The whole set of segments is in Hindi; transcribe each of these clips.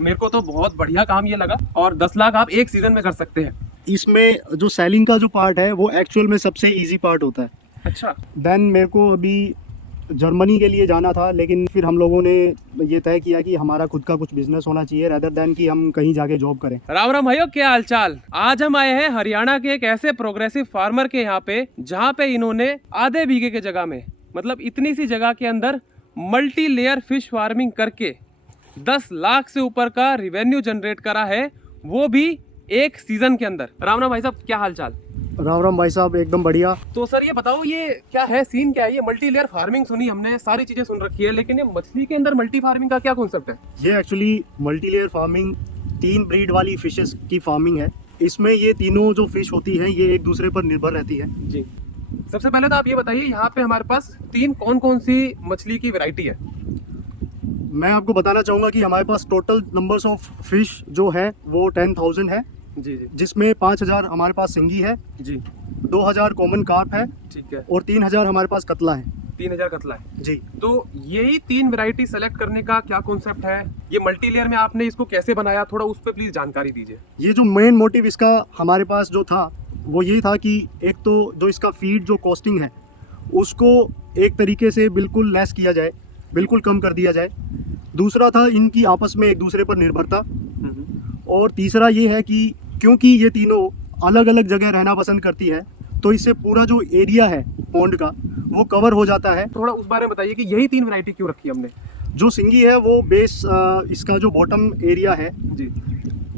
मेरे को तो बहुत बढ़िया काम ये लगा, और 10 लाख आप एक सीजन में कर सकते हैं। इसमें जो सेलिंग का जो पार्ट है वो एक्चुअल में सबसे इजी पार्ट होता है। अच्छा। देन मेरे को अभी जर्मनी के लिए जाना था, लेकिन फिर हम लोगों ने ये तय किया कि हमारा खुद का कुछ बिजनेस होना चाहिए रेदर देन कि हम कहीं जाके जॉब करें। राम राम भाइयों, क्या हालचाल। आज हम आए हैं हरियाणा के एक ऐसे प्रोग्रेसिव फार्मर के यहाँ पे, जहाँ पे इन्होंने आधे बीघे के जगह में, मतलब इतनी सी जगह के अंदर मल्टी लेयर फिश फार्मिंग करके 10 लाख से ऊपर का रिवेन्यू जनरेट करा है, वो भी एक सीजन के अंदर। राम राम भाई साहब, क्या हालचाल। राम राम भाई साहब, एकदम बढ़िया। तो सर ये बताओ, ये क्या है, सीन क्या है। ये मल्टी लेयर फार्मिंग सुनी हमने, सारी चीजें सुन रखी है, लेकिन ये मछली के अंदर मल्टी फार्मिंग का क्या कॉन्सेप्ट है। ये actually multi layer farming 3 breed वाली फिशेस की फार्मिंग है। इसमें ये तीनों जो फिश होती हैं ये एक दूसरे पर निर्भर रहती है। जी, सबसे पहले तो आप ये बताइए, यहाँ पे हमारे पास 3 कौन कौन सी मछली की वैरायटी है। मैं आपको बताना चाहूँगा कि हमारे पास टोटल नंबर्स ऑफ फिश जो है वो 10,000 है। जी जी। जिसमें 5,000 हमारे पास सिंगी है जी। 2,000 कॉमन कार्प है, ठीक है, और 3,000 हमारे पास कतला है। 3000 कतला है। जी। तो यही 3 वैरायटी सेलेक्ट करने का क्या कॉन्सेप्ट है, ये मल्टी लेयर में आपने इसको कैसे बनाया, थोड़ा उस पर प्लीज जानकारी दीजिए। ये जो मेन मोटिव इसका हमारे पास जो था वो यही था कि एक तो जो इसका फीड जो कॉस्टिंग है उसको एक तरीके से बिल्कुल लेस किया जाए, बिल्कुल कम कर दिया जाए। दूसरा था इनकी आपस में एक दूसरे पर निर्भरता, और तीसरा ये है कि क्योंकि ये तीनों अलग अलग जगह रहना पसंद करती है तो इससे पूरा जो एरिया है पॉन्ड का वो कवर हो जाता है। थोड़ा उस बारे में बताइए कि यही 3 वैरायटी क्यों रखी हमने। जो सिंगी है वो बेस इसका जो बॉटम एरिया है जी।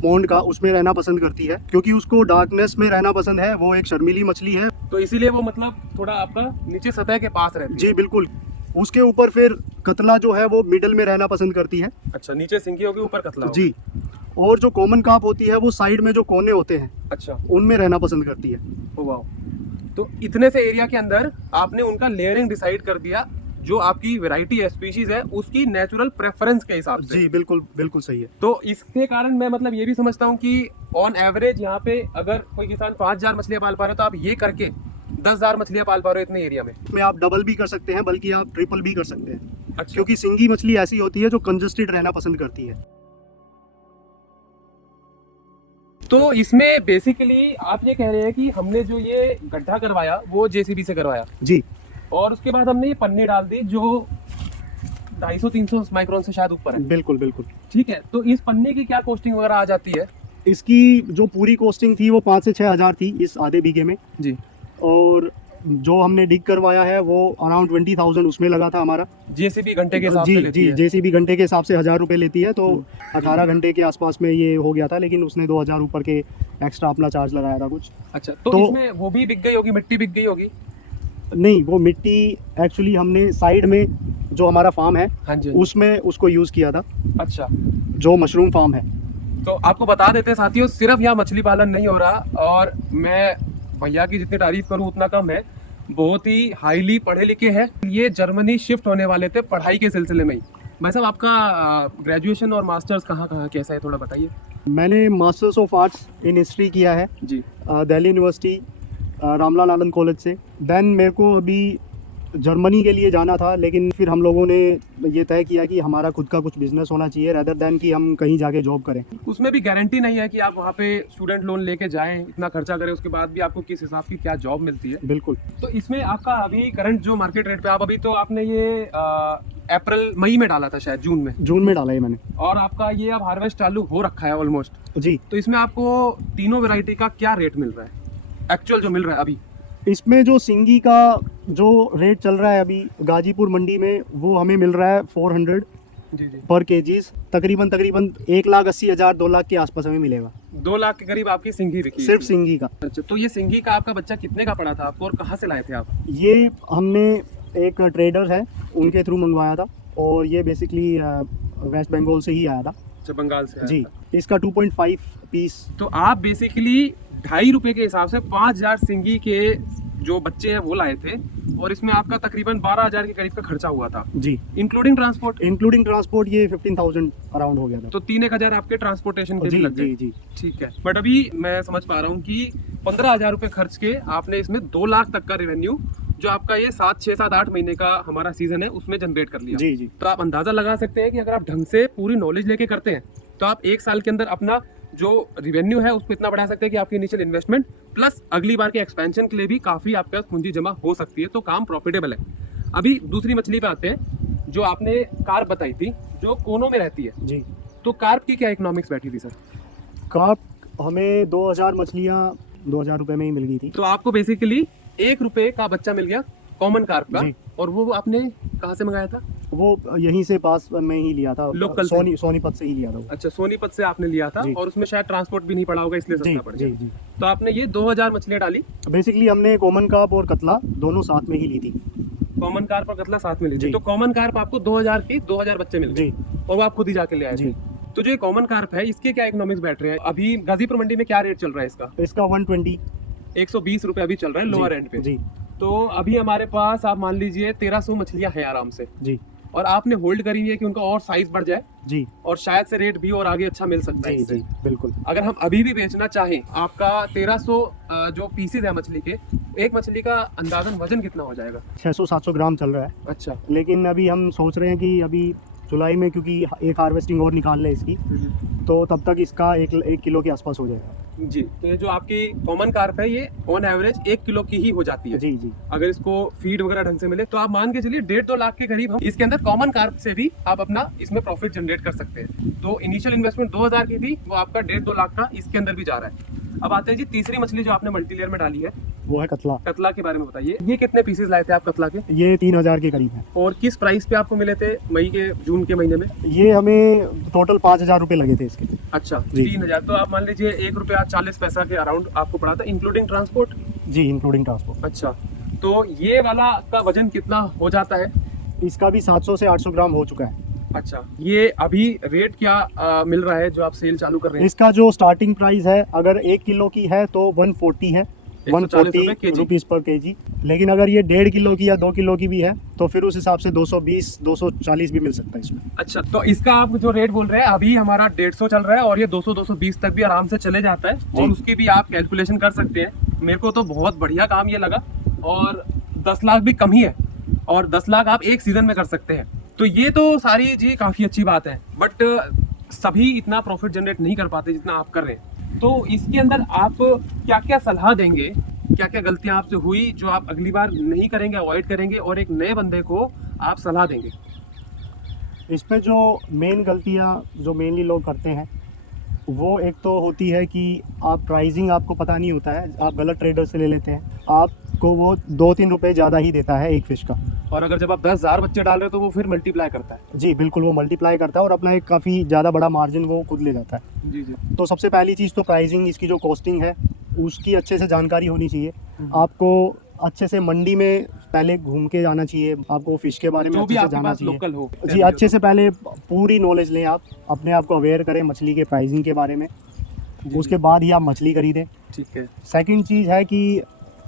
पॉन्ड का उसमें रहना पसंद करती है, क्योंकि उसको डार्कनेस में रहना पसंद है। वो एक शर्मीली मछली है, तो इसीलिए वो मतलब थोड़ा आपका नीचे सतह के पास रहती है। जी बिल्कुल। उसके ऊपर फिर कतला जो है वो मिडल में रहना पसंद करती है। अच्छा, नीचे सिंगी होगी, ऊपर कतला होगा। जी। और जो कॉमन कार्प होती है वो साइड में जो कोने होते हैं, अच्छा, उनमें रहना पसंद करती है। ओ वाह। तो इतने से एरिया के अंदर आपने उनका लेयरिंग डिसाइड कर दिया, जो आपकी वैरायटी है, स्पीशीज है, उसकी नेचुरल प्रेफरेंस के हिसाब से। जी बिल्कुल, बिल्कुल सही है। तो इसके कारण मैं मतलब ये भी समझता हूँ कि ऑन एवरेज यहाँ पे अगर कोई किसान 5,000 मछलियाँ पाल पा रहे हो, तो आप ये करके 10,000 मछलियाँ पाल पा रहे हो इतने एरिया में। इसमें आप डबल भी कर सकते हैं, बल्कि आप ट्रिपल भी कर सकते हैं। अच्छा। क्योंकि सिंगी मछली ऐसी होती है जो कंजस्टेड रहना पसंद करती है। तो इसमें बेसिकली आप ये कह रहे हैं कि हमने जो ये गड्ढा करवाया वो जेसीबी से करवाया जी। और उसके बाद हमने ये पन्नी डाल दी जो 250-300 माइक्रोन से शायद ऊपर है। बिल्कुल बिल्कुल। ठीक है, तो इस पन्नी की क्या कॉस्टिंग वगैरह आ जाती है। इसकी जो पूरी कॉस्टिंग थी वो 5 से 6 हज़ार थी इस आधे बीघे में। जी। और जो हमने डिग करवाया है वो अराउंड 20,000 उसमें लगा था हमारा। जेसीबी घंटे के हिसाब जी से लेती जी है। जेसीबी घंटे के हिसाब से 1,000 रुपये लेती है, तो 18 घंटे के आसपास में ये हो गया था, लेकिन उसने 2,000 ऊपर के एक्स्ट्रा अपना चार्ज लगाया था कुछ। अच्छा, तो इसमें वो भी बिक गई होगी, मिट्टी बिक गई होगी। नहीं, वो मिट्टी एक्चुअली हमने साइड में जो हमारा फार्म है, हाँ जी, उसमें उसको यूज़ किया था, अच्छा, जो मशरूम फार्म है। तो आपको बता देते साथियों, सिर्फ यहाँ मछली पालन नहीं हो रहा, और मैं भैया की जितनी तारीफ करूँ उतना कम है। बहुत ही हाईली पढ़े लिखे हैं। ये जर्मनी शिफ्ट होने वाले थे पढ़ाई के सिलसिले में ही। भाई साहब, आपका ग्रेजुएशन और मास्टर्स कहाँ कैसा है, थोड़ा बताइए। मैंने masters of arts in history किया है जी। दिल्ली यूनिवर्सिटी रामलाल आनंद कॉलेज से। देन मेरे को अभी जर्मनी के लिए जाना था, लेकिन फिर हम लोगों ने ये तय किया कि हमारा खुद का कुछ बिजनेस होना चाहिए रेदर देन कि हम कहीं जाके जॉब करें। उसमें भी गारंटी नहीं है कि आप वहाँ पे स्टूडेंट लोन लेके जाएं, इतना खर्चा करें, उसके बाद भी आपको किस हिसाब की क्या जॉब मिलती है। बिल्कुल। तो इसमें आपका अभी करंट जो मार्केट रेट पे, आप अभी तो आपने ये अप्रैल मई में डाला था शायद, जून में डाला है मैंने, और आपका ये अब हार्वेस्ट चालू हो रखा है ऑलमोस्ट। जी। तो इसमें आपको तीनों वैरायटी का क्या रेट मिल रहा है, एक्चुअल जो मिल रहा है अभी। इसमें जो सिंगी का जो रेट चल रहा है अभी गाजीपुर मंडी में, वो हमें मिल रहा है 400 जी जी पर केजीज। तकरीबन 1,80,000 2 लाख के आसपास हमें मिलेगा। 2 लाख के करीब आपकी सिंगी बिकी सिर्फ सिंगी का। अच्छा, तो ये सिंगी का आपका बच्चा कितने का पड़ा था आपको, और कहाँ से लाए थे आप। ये हमने एक ट्रेडर है उनके थ्रू मंगवाया था, और ये बेसिकली वेस्ट बंगाल से ही आया था। अच्छा, बंगाल से जी। इसका 2.5 पीस। तो आप बेसिकली 2.5 रुपए के हिसाब से 5,000 सिंगी के जो बच्चे हैं वो लाए थे, और इसमें आपका तकरीबन 12,000 के करीब का खर्चा हुआ था। जी। इंक्लूडिंग ट्रांसपोर्ट ये 15,000 अराउंड हो गया था। तो 3,000 आपके ट्रांसपोर्टेशन के भी लग गए। जी जी। ठीक है, बट अभी मैं समझ पा रहा हूँ कि 15,000 रुपए खर्च के आपने इसमें 2 लाख तक का रेवेन्यू, जो आपका ये 7-6-7-8 महीने का हमारा सीजन है, उसमें जनरेट कर लिया। जी जी। तो आप अंदाजा लगा सकते हैं कि अगर आप ढंग से पूरी नॉलेज लेके करते हैं तो आप एक साल के अंदर अपना जो रिवेन्यू है उसको इतना बढ़ा सकते हैं कि आपकी इनिशियल इन्वेस्टमेंट प्लस अगली बार के एक्सपेंशन के लिए भी काफ़ी आपके पास पूंजी जमा हो सकती है, तो काम प्रॉफिटेबल है। अभी दूसरी मछली पे आते हैं, जो आपने कार्प बताई थी जो कोनों में रहती है। जी, तो कार्प की क्या इकोनॉमिक्स बैठी थी सर? कार्प हमें 2000 मछलियाँ 2000 रुपये में ही मिल गई थी। तो आपको बेसिकली 1 रुपये का बच्चा मिल गया कॉमन कार्प का, जी। और वो आपने कहाँ से मंगाया था? वो यहीं से पास में ही लिया था, लोकल से? सोनीपत से ही लिया था वो। अच्छा, सोनीपत से आपने लिया था, जी। और उसमें शायद ट्रांसपोर्ट भी नहीं पड़ा होगा इसलिए जी सस्ता पड़ गया। जी जी। तो आपने ये 2000 मछलियाँ डाली, बेसिकली हमने कॉमन कार्प और कतला दोनों साथ में ही ली थी। कॉमन कार्प और कतला साथ में ली थी। जी। तो कॉमन कार्प आपको 2000 की 2000 बच्चे मिल गए, जी और वो आप खुद ही जाके ले आए जी। थे। तो जो ये कॉमन कार्प है इसके क्या इकोनॉमिक्स बैठ रहे हैं? अभी गाजीपुर मंडी में क्या रेट चल रहा है इसका? इसका 120 120 रुपए अभी चल रहा है लोअर एंड पे। जी तो अभी हमारे पास आप मान लीजिए 1300 मछलियां हैं आराम से, जी और आपने होल्ड करी हुई है कि उनका और साइज बढ़ जाए, जी और शायद से रेट भी और आगे अच्छा मिल सकता है जी इससे। जी बिल्कुल। अगर हम अभी भी बेचना चाहें, आपका 1300 जो पीसेज है मछली के, एक मछली का अंदाजन वजन कितना हो जाएगा? 600-700 ग्राम चल रहा है। अच्छा। लेकिन अभी हम सोच रहे हैं कि अभी जुलाई में, क्योंकि एक हार्वेस्टिंग और निकाल लें इसकी, तो तब तक इसका 1 किलो के आसपास हो जाएगा। जी, तो ये जो आपकी कॉमन कार्प है ये ऑन एवरेज 1 किलो की ही हो जाती है। जी जी अगर इसको फीड वगैरह ढंग से मिले तो आप मान के चलिए 1.5-2 लाख के करीब हम इसके अंदर कॉमन कार्प से भी आप अपना इसमें प्रॉफिट जनरेट कर सकते हैं। तो इनिशियल इन्वेस्टमेंट 2000 की थी, वो आपका 1.5-2 लाख का इसके अंदर भी जा रहा है। अब आते हैं जी तीसरी मछली जो आपने मल्टीलेयर में डाली है, वो है कतला। कतला के बारे में बताइए। ये कितने पीसेस लाए थे आप कतला के, ये 3000 के करीब है। और किस प्राइस पे आपको मिले थे जून के महीने में? ये हमें टोटल 5000 रुपये लगे थे इसके। अच्छा, जी। 3000। तो आप मान लीजिए 1 रुपया 40 पैसा के अराउंड आपको पड़ा था, इंक्लूडिंग ट्रांसपोर्ट। जी, इंक्लूडिंग ट्रांसपोर्ट। अच्छा, तो ये वाला का वजन कितना हो जाता है? इसका भी 700 से 800 ग्राम हो चुका है। अच्छा, ये अभी रेट क्या मिल रहा है जो आप सेल चालू कर रहे हैं? इसका जो स्टार्टिंग प्राइस है, अगर 1 किलो की है तो 140 है, 140 रुपीज़ पर केजी। लेकिन अगर ये 1.5 किलो की या 2 किलो की भी है तो फिर उस हिसाब से 220-240 भी मिल सकता है इसमें। अच्छा, तो इसका आप जो रेट बोल रहे हैं अभी हमारा 150 चल रहा है, और ये 200-220 तक भी आराम से चले जाता है, और उसकी भी आप कैलकुलेशन कर सकते हैं। मेरे को तो बहुत बढ़िया काम ये लगा, और 10 लाख भी कम ही है, और 10 लाख आप एक सीजन में कर सकते हैं। तो ये तो सारी जी काफ़ी अच्छी बात है, बट सभी इतना प्रॉफिट जनरेट नहीं कर पाते जितना आप कर रहे हैं। तो इसके अंदर आप क्या क्या सलाह देंगे, क्या क्या गलतियां आपसे हुई जो आप अगली बार नहीं करेंगे, अवॉइड करेंगे, और एक नए बंदे को आप सलाह देंगे? इसमें जो मेन गलतियाँ जो मेनली लोग करते हैं, वो एक तो होती है कि आप प्राइसिंग आपको पता नहीं होता है, आप गलत ट्रेडर से ले लेते हैं, आपको वो 2-3 रुपये ज़्यादा ही देता है एक फ़िश का। और अगर जब आप 10,000 बच्चे डाल रहे हो तो वो फिर मल्टीप्लाई करता है। जी बिल्कुल, वो मल्टीप्लाई करता है और अपना एक काफ़ी ज़्यादा बड़ा मार्जिन वो खुद ले जाता है। जी जी। तो सबसे पहली चीज़ तो प्राइसिंग, इसकी जो कॉस्टिंग है उसकी अच्छे से जानकारी होनी चाहिए। आपको अच्छे से मंडी में पहले घूम के जाना चाहिए, आपको फ़िश के बारे में जो भी अच्छे से आपके जानना पास चाहिए। लोकल हो। जी, अच्छे से पहले पूरी नॉलेज लें, आप अपने आप को अवेयर करें मछली के प्राइसिंग के बारे में, उसके बाद ही आप मछली खरीदें। ठीक है। सेकंड चीज़ है कि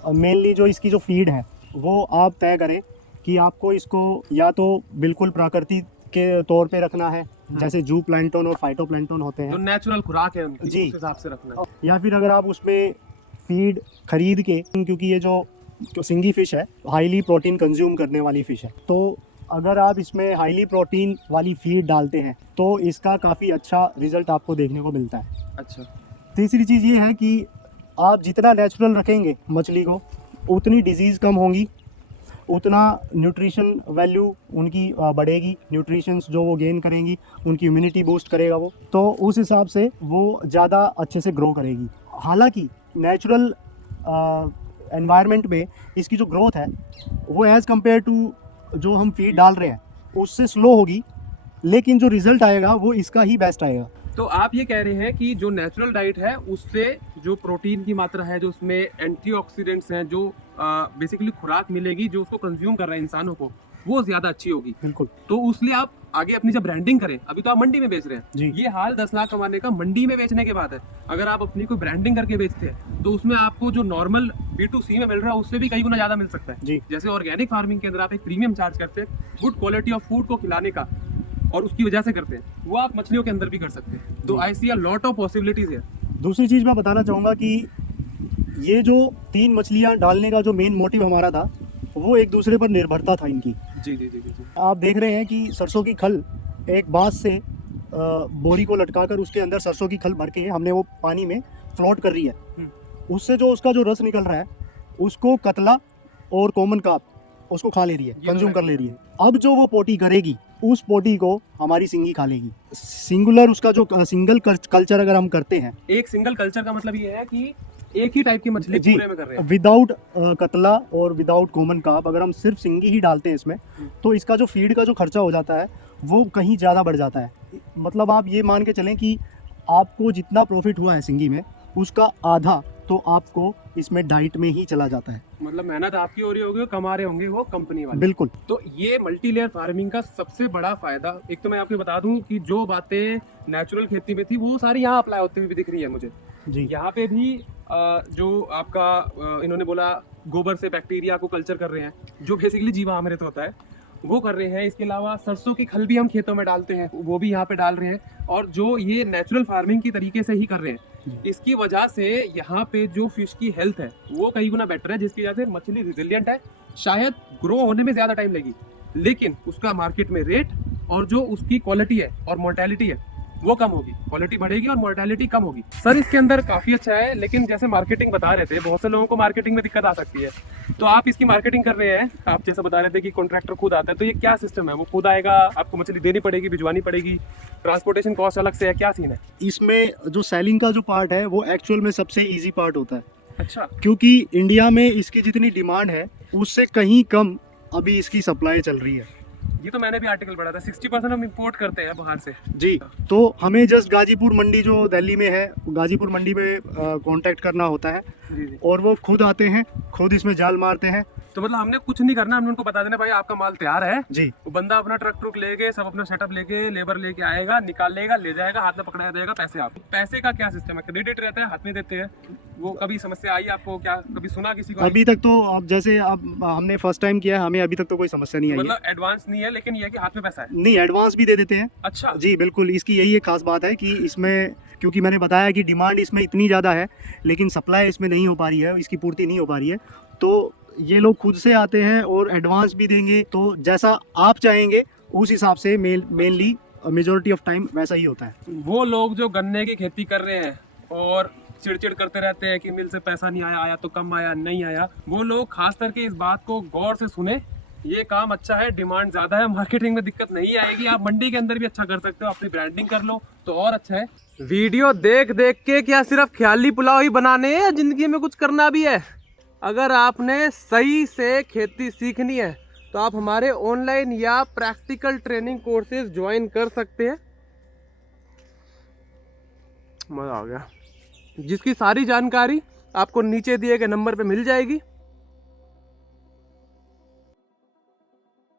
मेनली जो इसकी जो फीड है वो आप तय करें कि आपको इसको या तो बिल्कुल प्रकृति के तौर पे रखना है, जैसे जू प्लैंटन और फाइटोप्लैंटन होते जो हैं, नेचुरल खुराक है उनकी, जी। उस हिसाब से रखना है। या फिर अगर आप उसमें फीड खरीद के, क्योंकि ये जो सिंगी फ़िश है हाईली प्रोटीन कंज्यूम करने वाली फ़िश है, तो अगर आप इसमें हाईली प्रोटीन वाली फीड डालते हैं तो इसका काफ़ी अच्छा रिजल्ट आपको देखने को मिलता है। अच्छा। तीसरी चीज़ ये है कि आप जितना नेचुरल रखेंगे मछली को, उतनी डिजीज़ कम होंगी, उतना न्यूट्रिशन वैल्यू उनकी बढ़ेगी, न्यूट्रिशंस जो वो गेन करेंगी, उनकी इम्यूनिटी बूस्ट करेगा वो, तो उस हिसाब से वो ज़्यादा अच्छे से ग्रो करेगी। हालांकि नेचुरल एनवायरनमेंट में इसकी जो ग्रोथ है वो एज़ कम्पेयर टू जो हम फीड डाल रहे हैं उससे स्लो होगी, लेकिन जो रिज़ल्ट आएगा वो इसका ही बेस्ट आएगा। तो आप ये कह रहे हैं कि जो नेचुरल डाइट है उससे जो प्रोटीन की मात्रा है, जो उसमें एंटीऑक्सीडेंट्स हैं, जो बेसिकली खुराक मिलेगी जो उसको कंज्यूम कर रहे हैं इंसानों को, वो ज़्यादा अच्छी होगी। बिल्कुल। तो उसलिए आप आगे अपनी जब ब्रांडिंग करें, अभी तो आप मंडी में बेच रहे हैं जी। ये हाल 10 लाख कमाने का मंडी में बेचने के बाद है। अगर आप अपनी कोई ब्रांडिंग करके बेचते हैं तो उसमें आपको जो नॉर्मल B2C में मिल रहा है उससे भी कई गुना ज़्यादा मिल सकता है। जी। जैसे ऑर्गेनिक फार्मिंग के अंदर आप एक प्रीमियम चार्ज करते हैं गुड क्वालिटी ऑफ फूड को खिलाने का, और उसकी वजह से करते हैं, वो आप मछलियों के अंदर भी कर सकते हैं। तो आई सी अ लॉट ऑफ पॉसिबिलिटीज है। दूसरी चीज़ मैं बताना चाहूँगा कि ये जो 3 मछलियाँ डालने का जो मेन मोटिव हमारा था वो एक दूसरे पर निर्भरता था इनकी। जी जी जी जी जी। आप देख रहे हैं कि सरसों की खल एक बांस से बोरी को लटकाकर उसके अंदर सरसों की खल भर के हमने वो पानी में फ्लोट कर रही है। उससे जो उसका जो रस निकल रहा है उसको कतला और कॉमन कार्प उसको खा ले रही है, कंज्यूम कर ले रही है। अब जो वो पोटी करेगी उस पोटी को हमारी सिंगी खा लेगी। सिंगुलर उसका जो सिंगल कल्चर अगर हम करते हैं, एक सिंगल कल्चर का मतलब ये है कि एक ही टाइप की मछली पूरे में कर रहे हैं। विदाउट कतला और विदाउट कॉमन कार्प अगर हम सिर्फ सिंगी ही डालते हैं इसमें, तो इसका जो फीड का जो खर्चा हो जाता है वो कहीं ज़्यादा बढ़ जाता है। मतलब आप ये मान के चलें कि आपको जितना प्रॉफिट हुआ है सिंगी में उसका आधा तो आपको इसमें डाइट में ही चला जाता है। मतलब मेहनत आपकी हो रही होगी, कमा रहे होंगे वो कंपनी वाले। बिल्कुल। तो ये मल्टी लेयर फार्मिंग का सबसे बड़ा फायदा, एक तो मैं आपको बता दूं कि जो बातें नेचुरल खेती में थी वो सारी यहाँ अप्लाई होती हुई दिख रही है मुझे जी। यहाँ पे भी जो आपका इन्होंने बोला गोबर से बैक्टीरिया को कल्चर कर रहे हैं, जो बेसिकली जीवामृत होता है वो कर रहे हैं। इसके अलावा सरसों की खल भी हम खेतों में डालते हैं, वो भी यहाँ पे डाल रहे हैं। और जो ये नेचुरल फार्मिंग की तरीके से ही कर रहे हैं, इसकी वजह से यहाँ पे जो फिश की हेल्थ है वो कई गुना बेटर है, जिसकी वजह से मछली रिजिलियंट है। शायद ग्रो होने में ज़्यादा टाइम लगी, लेकिन उसका मार्केट में रेट और जो उसकी क्वालिटी है और मोर्टेलिटी है वो कम होगी। क्वालिटी बढ़ेगी और मोर्टेलिटी कम होगी। सर इसके अंदर काफ़ी अच्छा है, लेकिन जैसे मार्केटिंग बता रहे थे, बहुत से लोगों को मार्केटिंग में दिक्कत आ सकती है। तो आप इसकी मार्केटिंग कर रहे हैं, आप जैसे बता रहे थे कि कॉन्ट्रैक्टर खुद आता है, तो ये क्या सिस्टम है? वो खुद आएगा, आपको मछली देनी पड़ेगी, भिजवानी पड़ेगी, ट्रांसपोर्टेशन कॉस्ट अलग से है, क्या सीन है? इसमें जो सेलिंग का जो पार्ट है वो एक्चुअल में सबसे इजी पार्ट होता है। अच्छा। क्योंकि इंडिया में इसकी जितनी डिमांड है उससे कहीं कम अभी इसकी सप्लाई चल रही है। ये तो मैंने भी आर्टिकल पढ़ा था, 60% हम इंपोर्ट करते हैं बाहर से। जी। तो हमें जस्ट गाजीपुर मंडी जो दिल्ली में है, गाजीपुर मंडी में कांटेक्ट करना होता है। जी। और वो खुद आते हैं, खुद इसमें जाल मारते हैं। तो मतलब हमने कुछ नहीं करना, हमने उनको बता देना भाई आपका माल तैयार है जी। वो बंदा अपना ट्रक लेके सब अपना सेटअप लेके लेबर लेके आएगा, निकाल लेगा, ले जाएगा, हाथ में पकड़ाया जाएगा, पैसे आप। पैसे का क्या सिस्टम है? क्रेडिट रहता है, हाथ में देते हैं। वो कभी समस्या आई आपको? क्या कभी सुना किसी को? अभी तक तो अब जैसे अब हमने फर्स्ट टाइम किया है, हमें अभी तक तो कोई समस्या नहीं आई है। मतलब एडवांस नहीं है, लेकिन ये है कि हाथ में पैसा है। नहीं, एडवांस भी दे देते हैं। अच्छा जी बिल्कुल। इसकी यही एक खास बात है कि इसमें, क्योंकि मैंने बताया कि डिमांड इसमें इतनी ज़्यादा है लेकिन सप्लाई इसमें नहीं हो पा रही है, इसकी पूर्ति नहीं हो पा रही है, तो ये लोग खुद से आते हैं और एडवांस भी देंगे। तो जैसा आप चाहेंगे उस हिसाब से मेनली मेजॉरिटी ऑफ टाइम वैसा ही होता है। वो लोग जो गन्ने की खेती कर रहे हैं और चिड़चिड़ करते रहते हैं कि मिल से पैसा नहीं आया, आया तो कम आया, नहीं आया, वो लोग खास करके इस बात को गौर से सुने। ये काम अच्छा है, डिमांड ज़्यादा है, मार्केटिंग में दिक्कत नहीं आएगी। आप मंडी के अंदर भी अच्छा कर सकते हो, अपनी ब्रांडिंग कर लो तो और अच्छा है। वीडियो देख देख के क्या सिर्फ ख्याली पुलाव ही बनाने हैं, जिंदगी में कुछ करना भी है। अगर आपने सही से खेती सीखनी है तो आप हमारे ऑनलाइन या प्रैक्टिकल ट्रेनिंग कोर्सेज ज्वाइन कर सकते हैं। मज़ा आ गया। जिसकी सारी जानकारी आपको नीचे दिए गए नंबर पे मिल जाएगी।